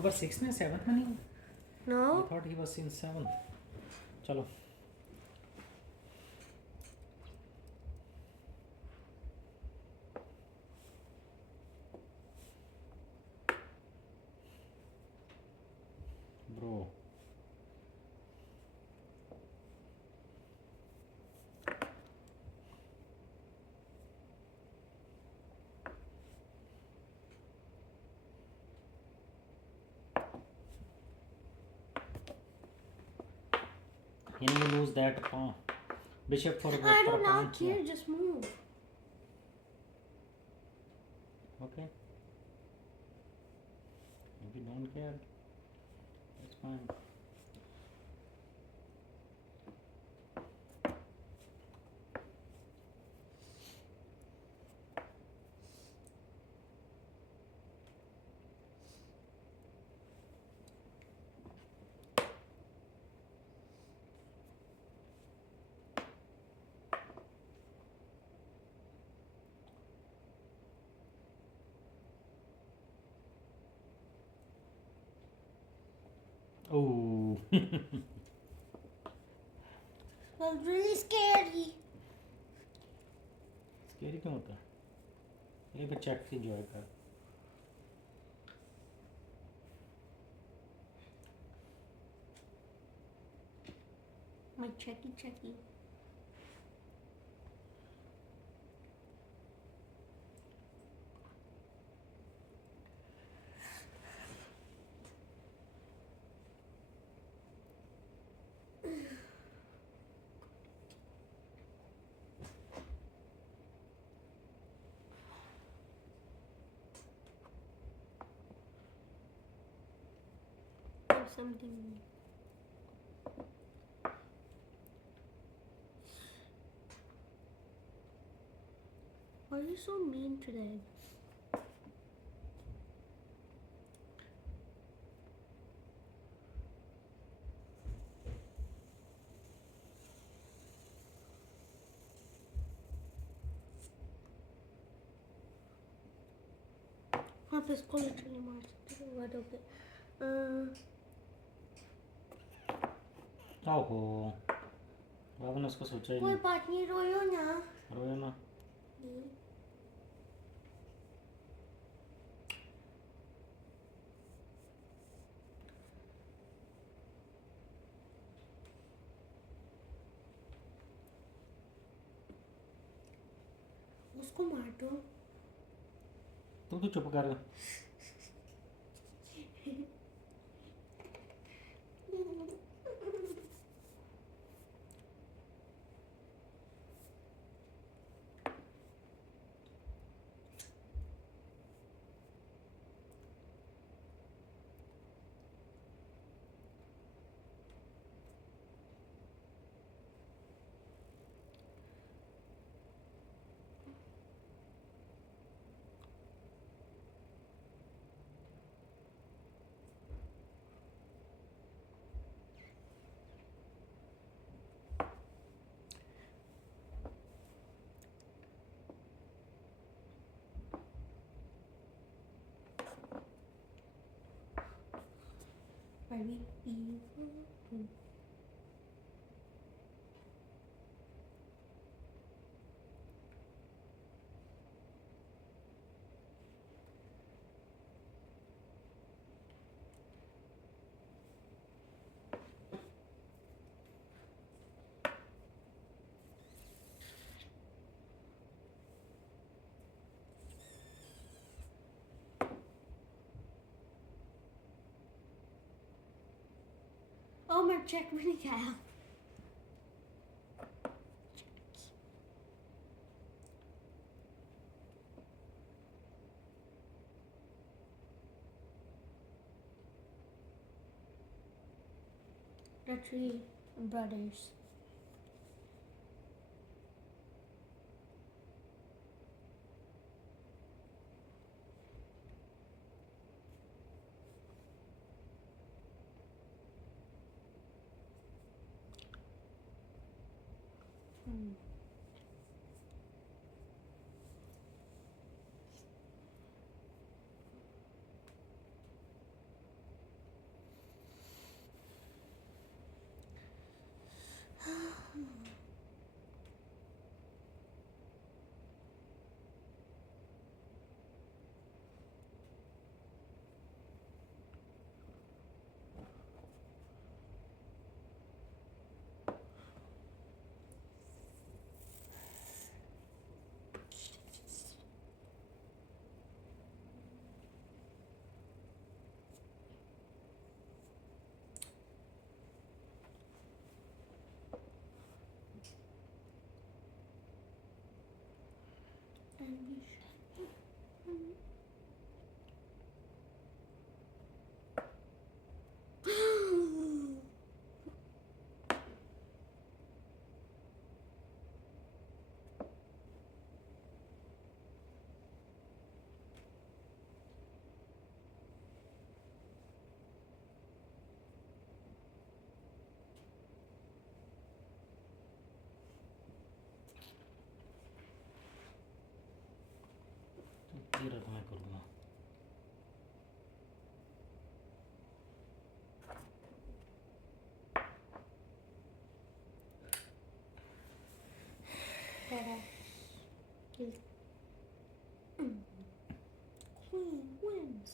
अगर 6 में 7 में नहीं? No. I thought he was in 7. चलो. Bro. Can you lose that pawn? Bishop for I do pawn not through. care. Just move. Okay. If you don't care, that's fine. Oh. That was really scary. Scary क्यों होता है? ये फिर चेक से एंजॉय कर. My checky. Something. Why are you so mean today? आप इसको literally मार सकते हो. What okay? ओहो. बाबा ने उसको सोचा ही कोई नहीं. बात नहीं, रोयो ना. रोया ना. उसको मार दो. तू तो चुप कर. Very evil. Oh, my check really got. The three brothers. तेरा तो मैं करूँगा. Queen wins.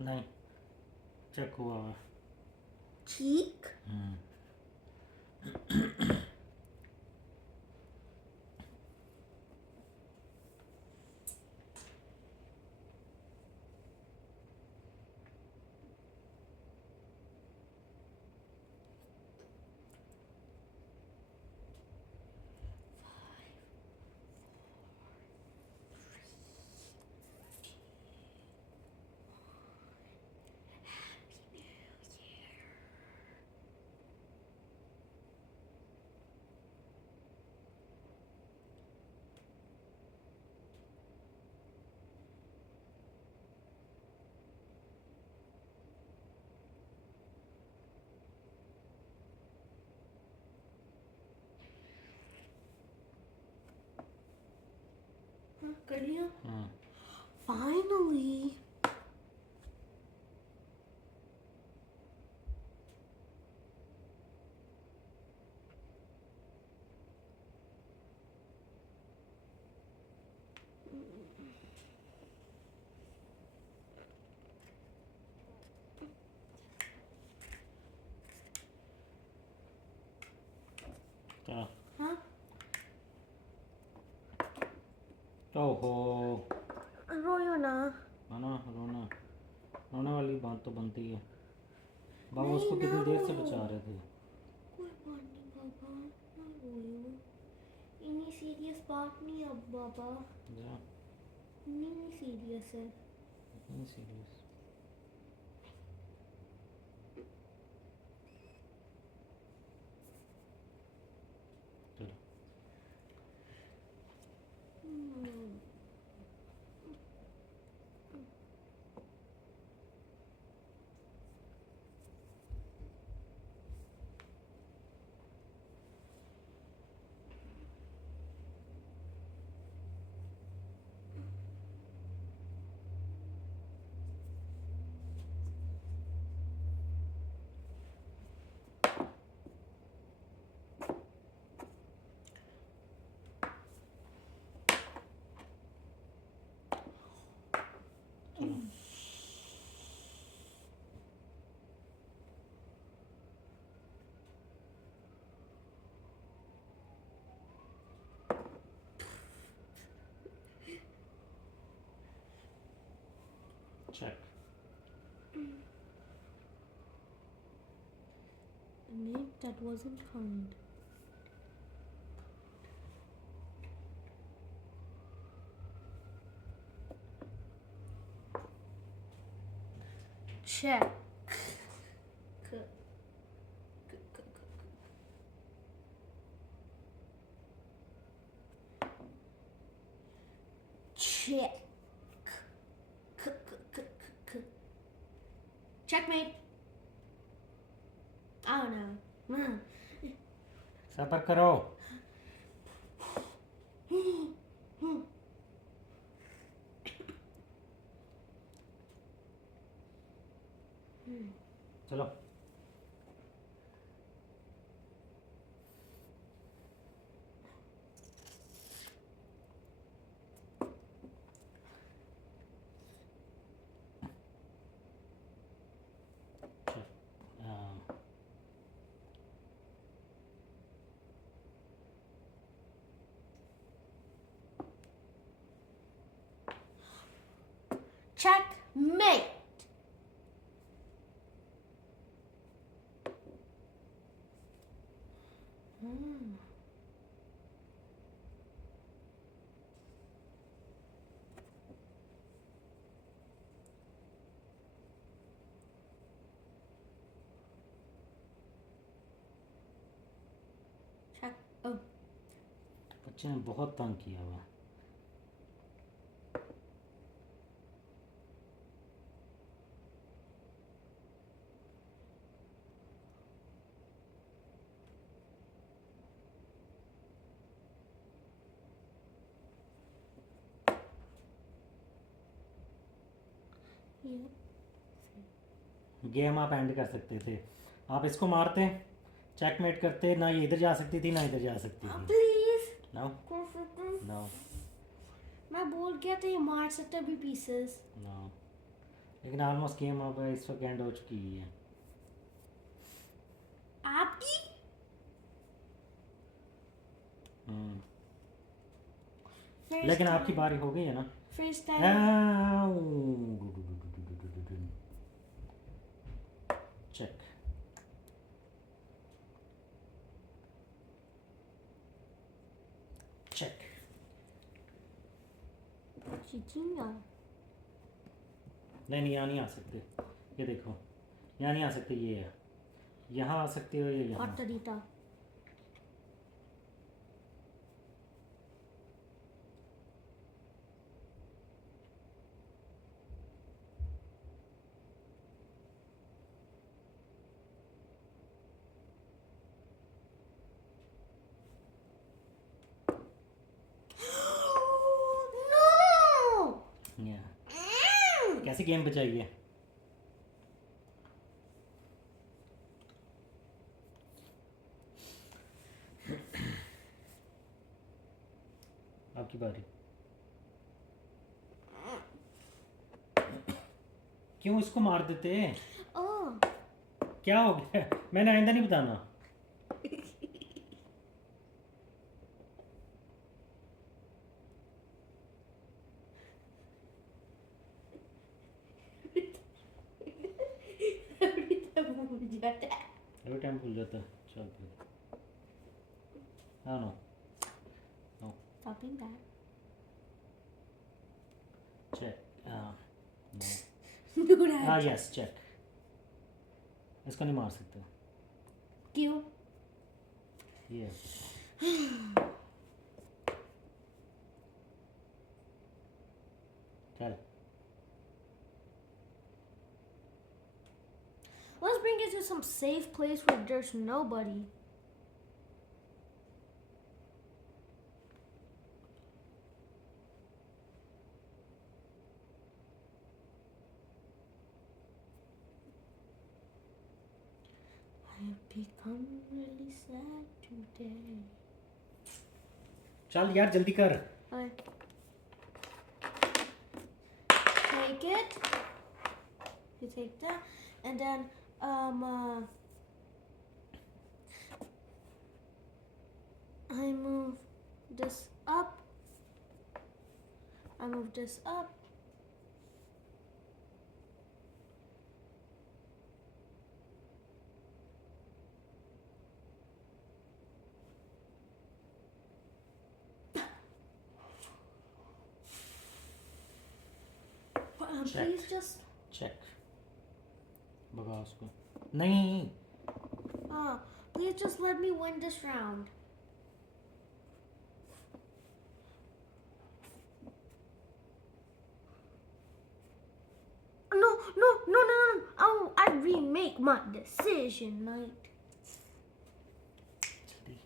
नहीं, चेक हुआ है. Cheek? कर लिया? Finally. क्या? हाँ? ओहो, रोयो ना. है ना, रोने वाली बात तो बनती है. बाबा नहीं, उसको ना कितनी देर से रोयो. बचा रहे थे. कोई बात नहीं बाबा, ना रोयो. इतनी सीरियस बात नहीं अब बाबा. जा, नहीं सीरियस है. नहीं सीरियस. चलो. check. Nick, that wasn't kind. Check. Check. Checkmate. Oh no. सबर करो. चलो. Checkmate. Check. Oh. बच्चे ने बहुत तंग किया हुआ. Yeah. गेम आप एंड कर सकते थे. आप इसको मारते, चेकमेट करते, ना ये इधर जा सकती थी ना इधर जा सकती थी. Please. नो नो मैं बोल गया था ये मार सकता भी पीसेस. नो. लेकिन ऑलमोस्ट गेम अब इस वक्त एंड हो चुकी है. आपकी लेकिन आपकी बारी हो गई है ना. First time. चेक. चेक. चिचिंगा. नहीं यहाँ नहीं आ सकते. ये देखो यहाँ नहीं आ सकते. ये है, यहाँ आ सकते हो. ये यहाँ. और तरीता. कैसी गेम बचाइए. आपकी बारी. क्यों इसको मार देते. क्या हो गया. मैंने आइंदा नहीं बताना. एवरी टाइम भूल जाता है. चल फिर. हाँ no no. Popping back. Check. Dude, हाँ यस चेक. इसको नहीं मार सकते. क्यों? ये चल. Let's bring it to some safe place where there's nobody. I have become really sad today. चल यार जल्दी कर. Okay. Take it. You take that, and then I move this up. I move this up. Check. Please just. Check भगा उसको नहीं Please just let me win this round. No. I remake my decision, knight. जल्दी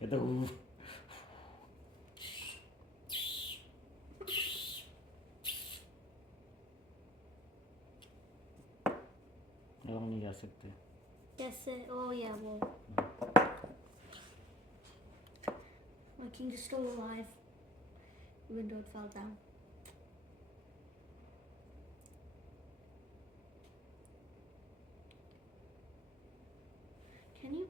कहता हूँ अब हम नहीं जा सकते Yes. Oh yeah. Well, my king is still alive, even though it fell down. Can you?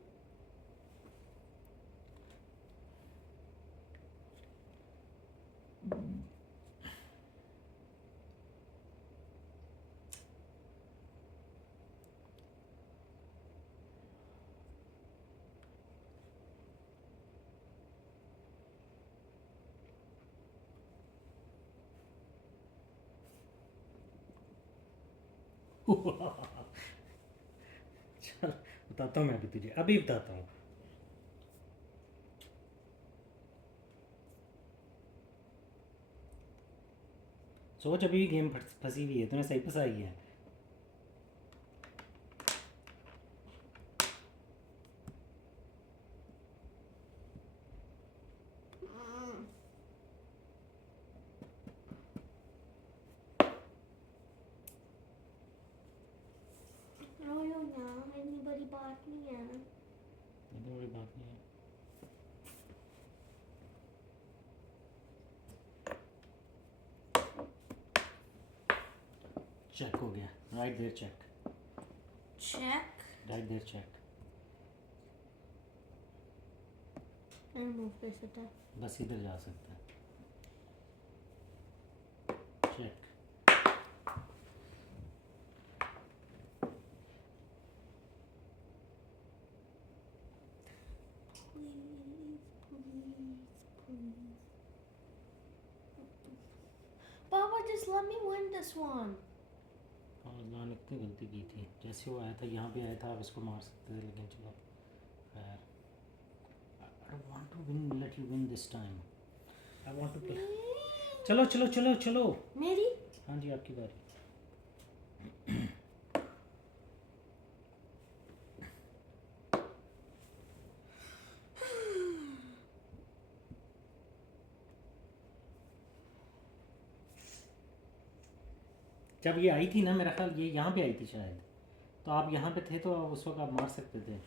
चल बताता हूँ मैं अभी बताता हूँ सोच अभी गेम फंसी हुई है तूने सही फंसाई है No, anybody bought me ये तो बड़ी बात नहीं है चेक हो गया right there check Check right there check and move this attack. बस इधर जा सकता है check Please. Papa, just let me win this one. अल्लाह ने इतनी गलती की थी जैसे वो आया था यहाँ पे आया था आप इसको मार सकते थे लेकिन चलो खैर I want to win let you win this time I want to play चलो मेरी? हाँ जी आपकी बारी जब ये आई थी ना मेरा ख्याल ये यहाँ पे आई थी शायद तो आप यहाँ पे थे तो उस वक्त आप मार सकते थे